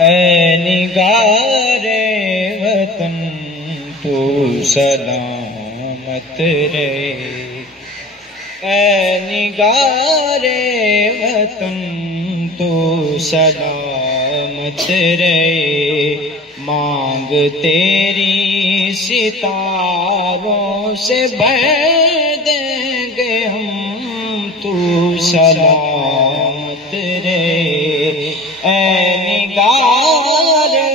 ऐ निगारे वतन तू सलामत रहे, ऐ निगारे वतन तू सलामत रहे। मांग तेरी सितारों से भर देंगे हम, तू सलामत रहे। ऐ निगारे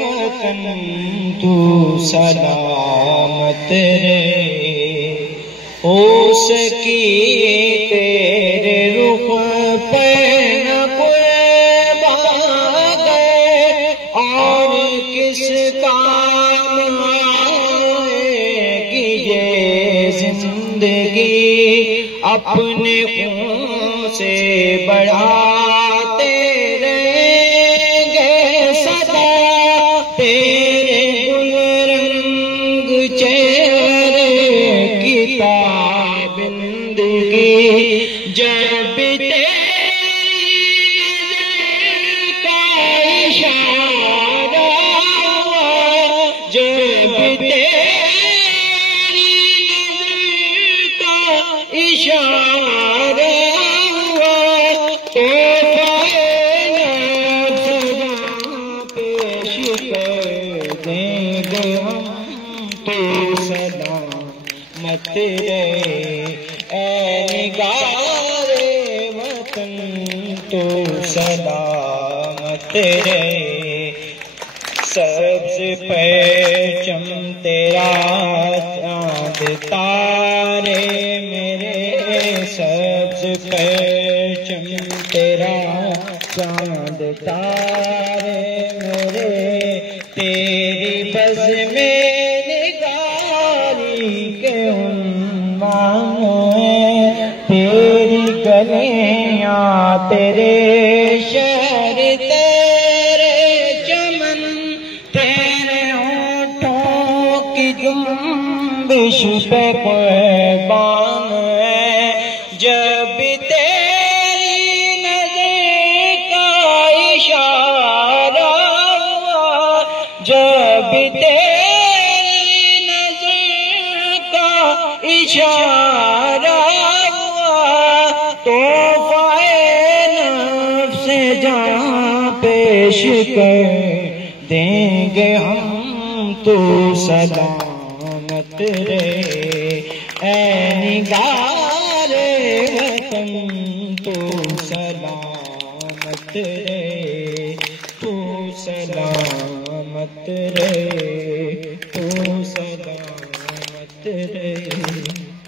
वतन तू सलामत रहे। उसकी तेरे रुख पे न कोई बात है, और किस काम आएगी ये जिंदगी। अपने खून से बढ़ाते रहेंगे सदा तेरे गुलरंग चेहरे की ताबिंदगी। जब तेरी का इशारा हुआ, जब तेरी का इशारा हुआ, तो पेश कर देंगे हम, तो सलामत रहे। ऐ निगारे वतन तो सलामत रहे। सब्ज परचम तेरा चाँद तारे मेरे, सब्ज परचम तेरा चाँद तारे मेरे। तेरी बज़ में निगारी के उन्वान, तेरी गलियां तेरे शहर तेरे चमन, तेरे होठों की जुम्बिश पे कुर्बान है। जब तेरी नज़र का इशारा हुआ, जब तेरी नज़र का इशारा हुआ, तो से जहाँ पेश कर देंगे हम, तो सलामत रहे। ऐ निगारे वतन तो सलामत रहे, तो सलामत रहे, तो सलामत रहे।